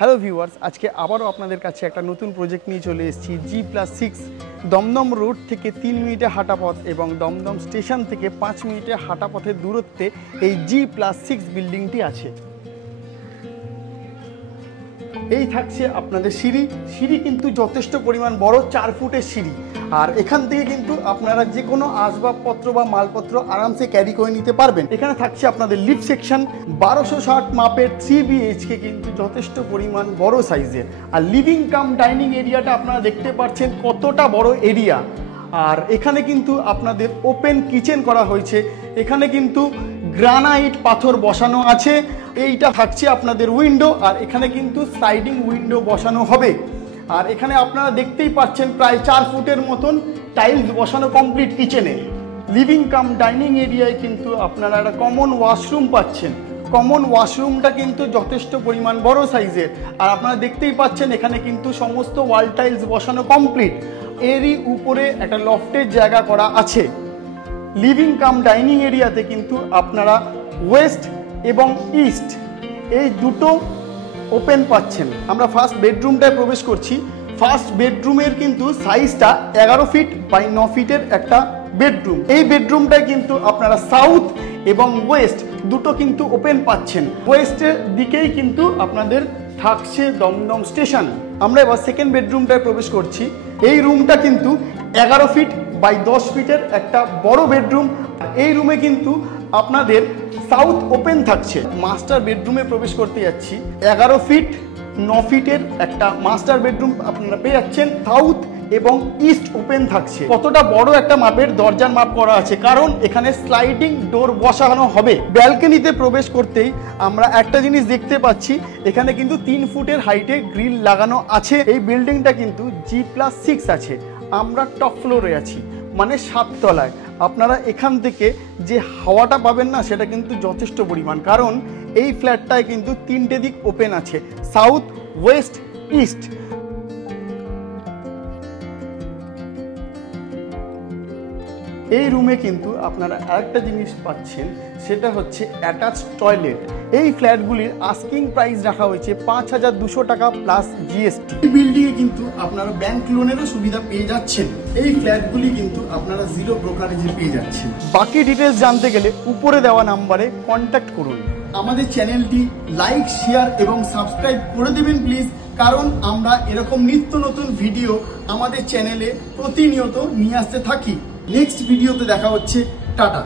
Hello viewers, আজকে আবারও আপনাদের কাছে একটা নতুন প্রজেক্ট নিয়ে চলে এসেছি। G+6 দমদম রোড থেকে 3 মিনিটে হাঁটা পথ এবং দমদম স্টেশন থেকে 5 মিনিটে হাঁটা পথের দূরত্বে এই G+6 বিল্ডিংটি আছে। এই থাকছে আপনাদের সিঁড়ি কিন্তু যথেষ্ট পরিমাণ বড়, 4 ফুটের সিঁড়ি। আর এখান থেকে কিন্তু আপনারা যে কোনো আসবাবপত্র বা মালপত্র আরামসে ক্যারি করে নিতে পারবেন। এখানে থাকছে আপনাদের লিফট সেকশন, 1260 মাপের 3 BHK কিন্তু যথেষ্ট পরিমাণ বড় সাইজের। আর লিভিং কাম ডাইনিং এরিয়াটা আপনারা দেখতে পাচ্ছেন কতটা বড় এরিয়া। আর এখানে কিন্তু আপনাদের ওপেন কিচেন করা হয়েছে। এখানে কিন্তু গ্রানাইট পাথর বসানো আছে। এইটা থাকছে আপনাদের উইন্ডো, আর এখানে কিন্তু স্লাইডিং উইন্ডো বসানো হবে। আর এখানে আপনারা দেখতেই পাচ্ছেন প্রায় 4 ফুটের মতন টাইলস বসানো কমপ্লিট কিচেনে। লিভিং কাম ডাইনিং এরিয়ায় কিন্তু আপনারা একটা কমন ওয়াশরুম পাচ্ছেন। কমন ওয়াশরুমটা কিন্তু যথেষ্ট পরিমাণ বড় সাইজের। আর আপনারা দেখতেই পাচ্ছেন এখানে কিন্তু সমস্ত ওয়াল টাইলস বসানো কমপ্লিট। এরই উপরে একটা লফটের জায়গা করা আছে। লিভিং কাম ডাইনিং এরিয়াতে কিন্তু আপনারা ওয়েস্ট এবং ইস্ট এই দুটো ওপেন পাচ্ছেন। আমরা ফার্স্ট বেডরুমটায় প্রবেশ করছি। ফার্স্ট বেডরুমের কিন্তু সাইজটা 11 ফিট বাই 9 ফিটের একটা বেডরুম। এই বেডরুমটায় কিন্তু আপনারা সাউথ এবং ওয়েস্ট দুটো কিন্তু ওপেন পাচ্ছেন। ওয়েস্টের দিকেই কিন্তু আপনাদের থাকছে দমদম স্টেশন। আমরা এবার সেকেন্ড বেডরুমটায় প্রবেশ করছি। এই রুমটা কিন্তু 11 ফিট বাই 10 ফিটের একটা বড় বেডরুম। এই রুমে কিন্তু আপনাদের সাউথ ওপেন থাকছে। মাস্টার বেডরুমে প্রবেশ করতে যাচ্ছি। 11 ফিট 9 ফিটের একটা মাস্টার বেডরুম আপনারা পেয়ে যাচ্ছেন। সাউথ এবং ইস্ট ওপেন থাকছে। কতটা বড় একটা মাপের দরজার মাপ করা আছে, কারণ এখানে স্লাইডিং ডোর বসানো হবে। ব্যালকনিতে প্রবেশ করতেই আমরা একটা জিনিস দেখতে পাচ্ছি, এখানে কিন্তু 3 ফুটের হাইটে গ্রিল লাগানো আছে। এই বিল্ডিংটা কিন্তু G+6 আছে। আমরা টপ ফ্লোরে আছি, মানে 7 তলায়। আপনারা এখান থেকে যে হাওয়াটা পাবেন না, সেটা কিন্তু যথেষ্ট পরিমাণ, কারণ এই ফ্ল্যাটটায় কিন্তু 3টে দিক ওপেন আছে, সাউথ, ওয়েস্ট, ইস্ট। এই রুমে কিন্তু আপনারা আরেকটা জিনিস পাচ্ছেন, সেটা হচ্ছে অ্যাটাচ টয়লেট। এই ফ্ল্যাটগুলির আস্কিং প্রাইস রাখা হয়েছে 5200 টাকা প্লাস GST। এই বিল্ডিংয়ে কিন্তু আপনারা ব্যাংক লোনেরও সুবিধা পেয়ে যাচ্ছেন। এই ফ্ল্যাটগুলি কিন্তু আপনারা 0 ব্রোকারেজে পেয়ে যাচ্ছেন। বাকি ডিটেলস জানতে গেলে উপরে দেওয়া নাম্বারে কন্ট্যাক্ট করুন। আমাদের চ্যানেলটি লাইক, শেয়ার এবং সাবস্ক্রাইব করে দেবেন প্লিজ, কারণ আমরা এরকম নিত্য নতুন ভিডিও আমাদের চ্যানেলে প্রতিনিয়ত নিয়ে আসতে থাকি। নেক্সট ভিডিওতে দেখা হচ্ছে। টাটা।